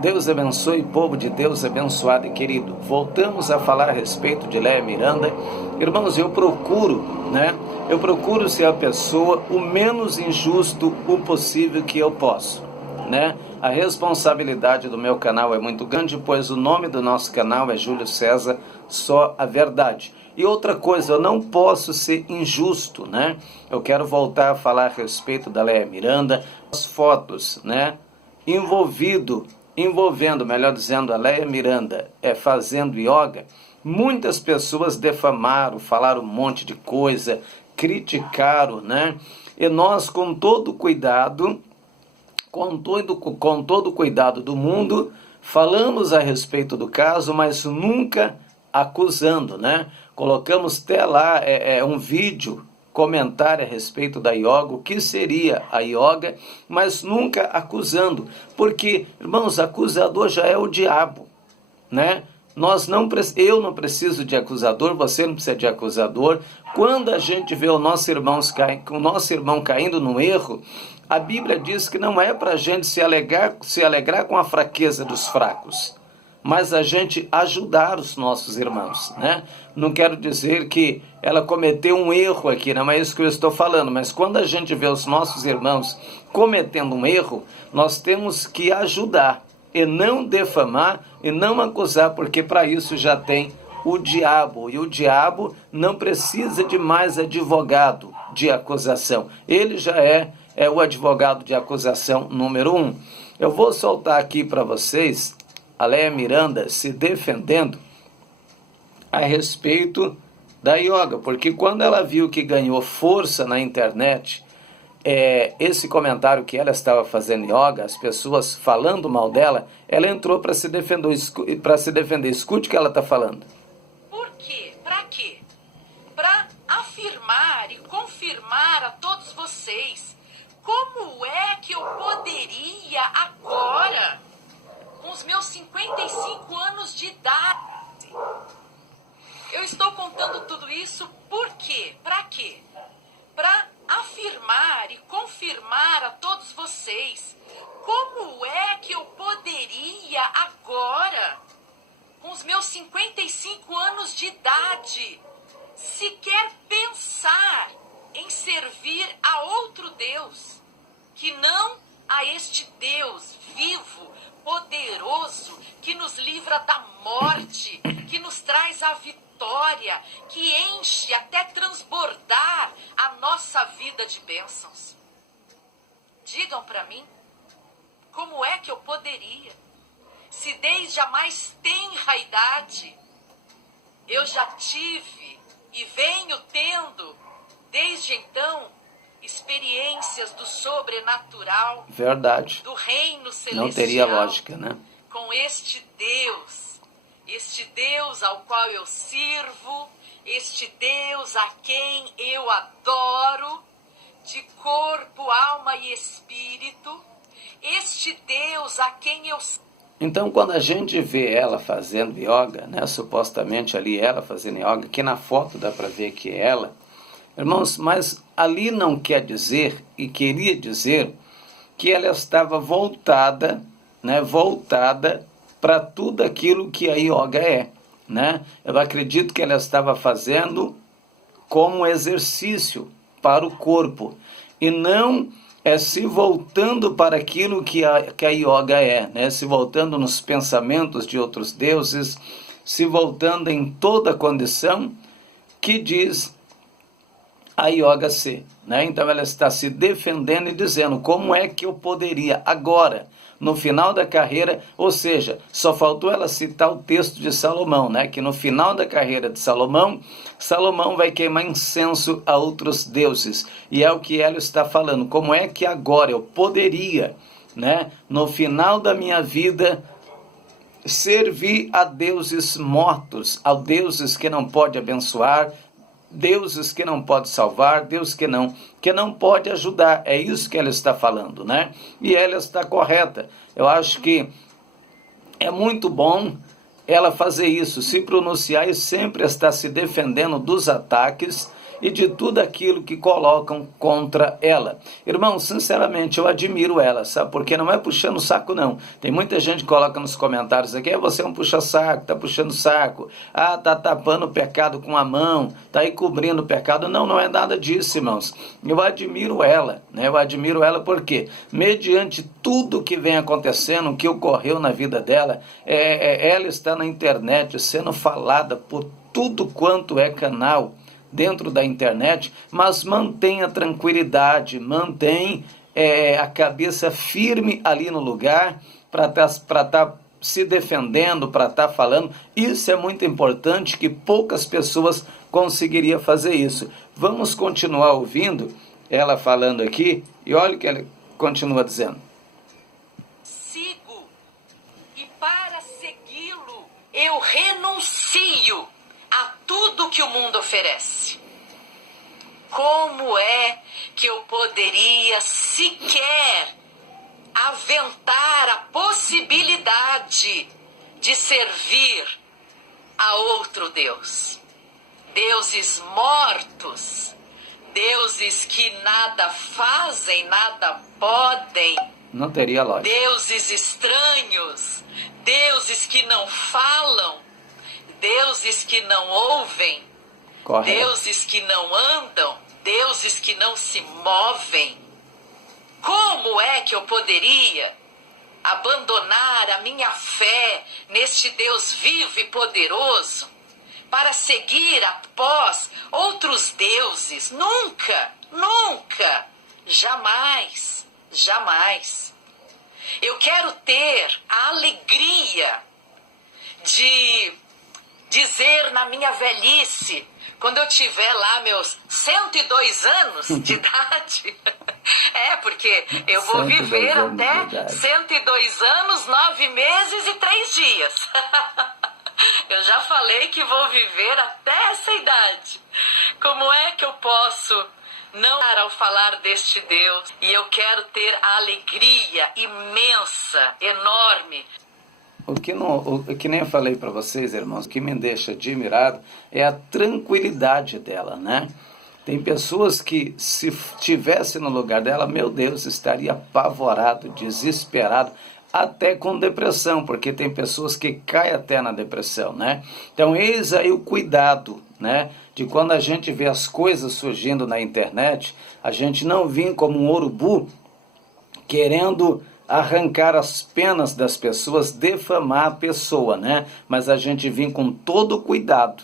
Deus abençoe, povo de Deus abençoado e querido. Voltamos a falar a respeito de Léa Miranda. Irmãos, eu procuro ser a pessoa o menos injusto o possível que eu posso, né? A responsabilidade do meu canal é muito grande, pois o nome do nosso canal é Júlio César, só a verdade. E outra coisa, eu não posso ser injusto, né? Eu quero voltar a falar a respeito da Léa Miranda, as fotos, né? Envolvendo, melhor dizendo, a Léa Miranda fazendo yoga. Muitas pessoas defamaram, falaram um monte de coisa, criticaram, né? E nós, com todo cuidado, com todo o cuidado do mundo, falamos a respeito do caso, mas nunca acusando, né? Colocamos até lá um vídeo, comentário a respeito da yoga, o que seria a yoga, mas nunca acusando, porque, irmãos, acusador já é o diabo, né? Eu não preciso de acusador, você não precisa de acusador. Quando a gente vê o nosso irmão caindo no erro, a Bíblia diz que não é para a gente se alegrar com a fraqueza dos fracos, mas a gente ajudar os nossos irmãos, né? Não quero dizer que ela cometeu um erro aqui, não é isso que eu estou falando, mas quando a gente vê os nossos irmãos cometendo um erro, nós temos que ajudar e não defamar e não acusar, porque para isso já tem o diabo, e o diabo não precisa de mais advogado de acusação, ele já é o advogado de acusação número 1. Eu vou soltar aqui para vocês a Léa Miranda se defendendo a respeito da yoga, porque quando ela viu que ganhou força na internet, esse comentário que ela estava fazendo yoga, as pessoas falando mal dela, ela entrou para se defender. Escute o que ela está falando. Por quê? Para quê? Para afirmar e confirmar a todos vocês como é que eu poderia agora, com os meus 55 anos de idade, eu estou contando tudo isso por quê? Para quê? Para afirmar e confirmar a todos vocês como é que eu poderia agora, com os meus 55 anos de idade, sequer pensar em servir a outro Deus, que não a este Deus vivo, poderoso, que nos livra da morte, que nos traz a vitória, que enche até transbordar a nossa vida de bênçãos. Digam para mim, como é que eu poderia, se desde a mais tenra idade eu já tive e venho tendo, desde então, experiências do sobrenatural, verdade, do reino celestial, não teria lógica, né? Com este Deus ao qual eu sirvo, este Deus a quem eu adoro, de corpo, alma e espírito, este Deus a quem eu... Então, quando a gente vê ela fazendo yoga, né, supostamente ali ela fazendo yoga, que na foto dá para ver que é ela, irmãos, mas ali não quer dizer, e queria dizer, que ela estava voltada para tudo aquilo que a yoga é, né? Eu acredito que ela estava fazendo como exercício para o corpo, e não se voltando para aquilo que a yoga é, né? Se voltando nos pensamentos de outros deuses, se voltando em toda a condição que diz a yoga ser, né? Então ela está se defendendo e dizendo como é que eu poderia agora, no final da carreira, ou seja, só faltou ela citar o texto de Salomão, né? Que no final da carreira de Salomão vai queimar incenso a outros deuses, e é o que ela está falando, como é que agora eu poderia, né? No final da minha vida, servir a deuses mortos, a deuses que não pode abençoar, deuses que não pode salvar, Deus que não pode ajudar. É isso que ela está falando, né? E ela está correta. Eu acho que é muito bom ela fazer isso, se pronunciar e sempre estar se defendendo dos ataques e de tudo aquilo que colocam contra ela. Irmão, sinceramente, eu admiro ela, sabe? Porque não é puxando o saco, não. Tem muita gente que coloca nos comentários aqui, você é um puxa-saco, tá puxando o saco, tá tapando o pecado com a mão, tá aí cobrindo o pecado. Não, não é nada disso, irmãos. Eu admiro ela, né? Eu admiro ela porque, mediante tudo que vem acontecendo, o que ocorreu na vida dela, ela está na internet sendo falada por tudo quanto é canal dentro da internet, mas mantém a tranquilidade, mantém a cabeça firme ali no lugar para estar se defendendo, para estar falando. Isso é muito importante, que poucas pessoas conseguiriam fazer isso. Vamos continuar ouvindo ela falando aqui, e olha o que ela continua dizendo. Sigo, e para segui-lo eu renuncio a tudo que o mundo oferece. Como é que eu poderia sequer aventar a possibilidade de servir a outro Deus? Deuses mortos, deuses que nada fazem, nada podem. Não teria lógica. Deuses estranhos, deuses que não falam, deuses que não ouvem, Correto. Deuses que não andam, deuses que não se movem. Como é que eu poderia abandonar a minha fé neste Deus vivo e poderoso para seguir após outros deuses? Nunca, nunca, jamais, jamais. Eu quero ter a alegria de dizer na minha velhice, quando eu tiver lá meus 102 anos de idade, porque eu vou viver até 102 anos, 9 meses e 3 dias. Eu já falei que vou viver até essa idade. Como é que eu posso não ao falar deste Deus? E eu quero ter a alegria imensa, enorme. O que nem eu falei para vocês, irmãos, o que me deixa admirado é a tranquilidade dela, né? Tem pessoas que, se estivesse no lugar dela, meu Deus, estaria apavorado, desesperado, até com depressão, porque tem pessoas que caem até na depressão, né? Então, eis aí o cuidado, né? De quando a gente vê as coisas surgindo na internet, a gente não vir como um urubu querendo arrancar as penas das pessoas, defamar a pessoa, né? Mas a gente vem com todo cuidado,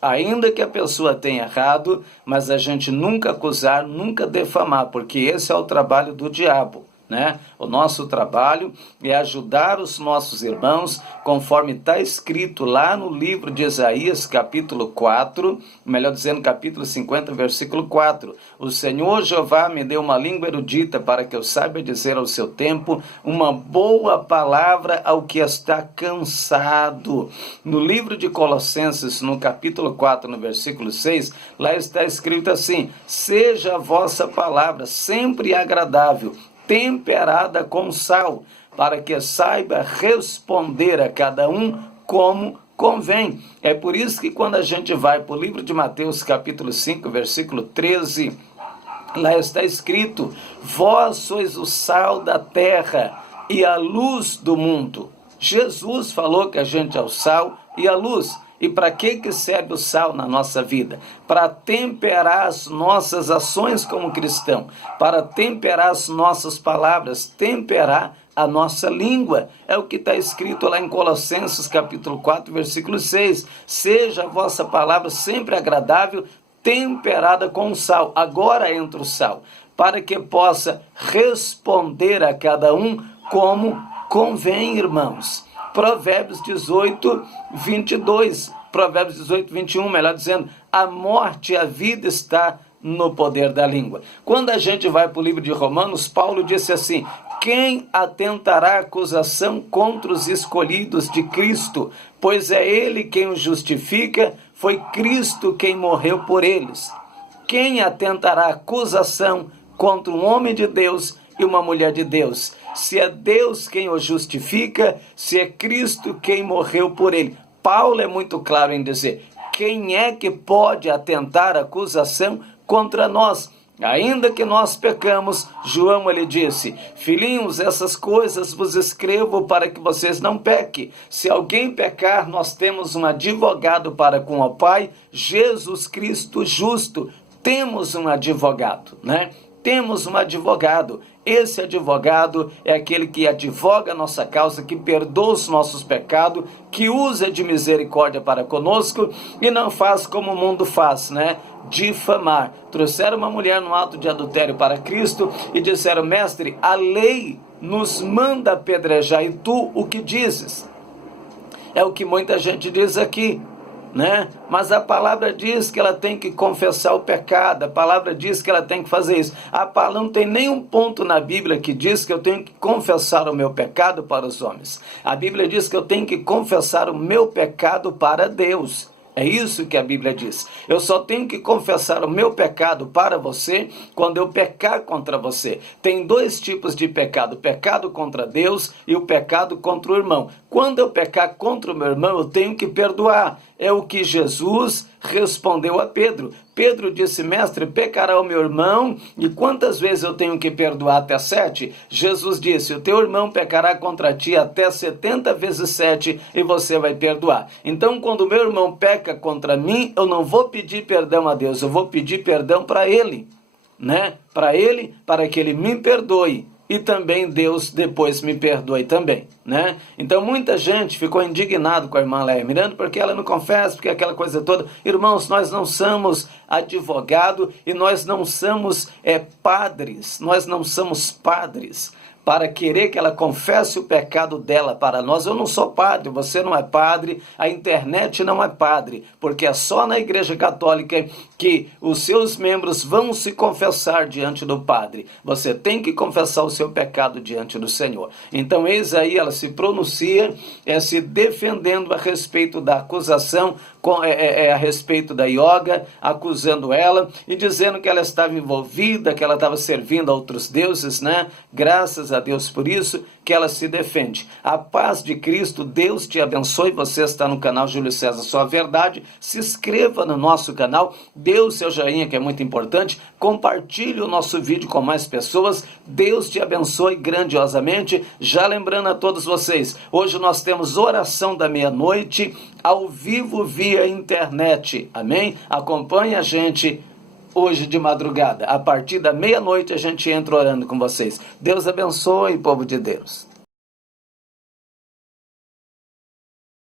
ainda que a pessoa tenha errado, mas a gente nunca acusar, nunca defamar, porque esse é o trabalho do diabo, né? O nosso trabalho é ajudar os nossos irmãos, conforme está escrito lá no livro de Isaías, capítulo 4, melhor dizendo, capítulo 50, versículo 4. O Senhor Jeová me deu uma língua erudita para que eu saiba dizer ao seu tempo uma boa palavra ao que está cansado. No livro de Colossenses, no capítulo 4, no versículo 6, lá está escrito assim: seja a vossa palavra sempre agradável, temperada com sal, para que saiba responder a cada um como convém. É por isso que quando a gente vai para o livro de Mateus, capítulo 5, versículo 13, lá está escrito: vós sois o sal da terra e a luz do mundo. Jesus falou que a gente é o sal e a luz. E para que serve o sal na nossa vida? Para temperar as nossas ações como cristão, para temperar as nossas palavras, temperar a nossa língua. É o que está escrito lá em Colossenses capítulo 4, versículo 6. Seja a vossa palavra sempre agradável, temperada com sal. Agora entra o sal, para que possa responder a cada um como convém, irmãos. Provérbios 18, 22, Provérbios 18, 21, melhor dizendo, a morte e a vida está no poder da língua. Quando a gente vai para o livro de Romanos, Paulo disse assim: quem atentará acusação contra os escolhidos de Cristo? Pois é ele quem os justifica, foi Cristo quem morreu por eles. Quem atentará acusação contra um homem de Deus e uma mulher de Deus? Se é Deus quem o justifica, se é Cristo quem morreu por ele. Paulo é muito claro em dizer: quem é que pode atentar acusação contra nós? Ainda que nós pecamos, João ele disse, filhinhos, essas coisas vos escrevo para que vocês não pequem. Se alguém pecar, nós temos um advogado para com o Pai, Jesus Cristo justo. Temos um advogado, né? Temos um advogado. Esse advogado é aquele que advoga a nossa causa, que perdoa os nossos pecados, que usa de misericórdia para conosco e não faz como o mundo faz, né? Difamar. Trouxeram uma mulher no ato de adultério para Cristo e disseram, mestre, a lei nos manda apedrejar e tu o que dizes? É o que muita gente diz aqui, né? Mas a palavra diz que ela tem que confessar o pecado, a palavra diz que ela tem que fazer isso. A palavra não tem nenhum ponto na Bíblia que diz que eu tenho que confessar o meu pecado para os homens. A Bíblia diz que eu tenho que confessar o meu pecado para Deus. É isso que a Bíblia diz. Eu só tenho que confessar o meu pecado para você quando eu pecar contra você. Tem dois tipos de pecado: o pecado contra Deus e o pecado contra o irmão. Quando eu pecar contra o meu irmão, eu tenho que perdoar. É o que Jesus respondeu a Pedro. Pedro disse, mestre, pecará o meu irmão, e quantas vezes eu tenho que perdoar? Até 7? Jesus disse, o teu irmão pecará contra ti até 70 vezes 7 e você vai perdoar. Então, quando o meu irmão peca contra mim, eu não vou pedir perdão a Deus, eu vou pedir perdão para ele, né? Para ele, para que ele me perdoe. E também Deus depois me perdoe também, né? Então muita gente ficou indignado com a irmã Léia Miranda porque ela não confessa, porque aquela coisa toda. Irmãos, nós não somos advogado e nós não somos padres, nós não somos padres para querer que ela confesse o pecado dela para nós. Eu não sou padre, você não é padre, a internet não é padre, porque é só na Igreja Católica que os seus membros vão se confessar diante do padre. Você tem que confessar o seu pecado diante do Senhor. Então, eis aí, ela se pronuncia, se defendendo a respeito da acusação, a respeito da Yoga, acusando ela e dizendo que ela estava envolvida, que ela estava servindo a outros deuses, né? Graças a Deus por isso que ela se defende. A paz de Cristo, Deus te abençoe. Você está no canal Júlio César Só a Verdade. Se inscreva no nosso canal, dê o seu joinha que é muito importante, compartilhe o nosso vídeo com mais pessoas. Deus te abençoe grandiosamente. Já lembrando a todos vocês, hoje nós temos oração da meia-noite ao vivo via internet, amém? Acompanhe a gente hoje de madrugada, a partir da meia-noite a gente entra orando com vocês. Deus abençoe, povo de Deus.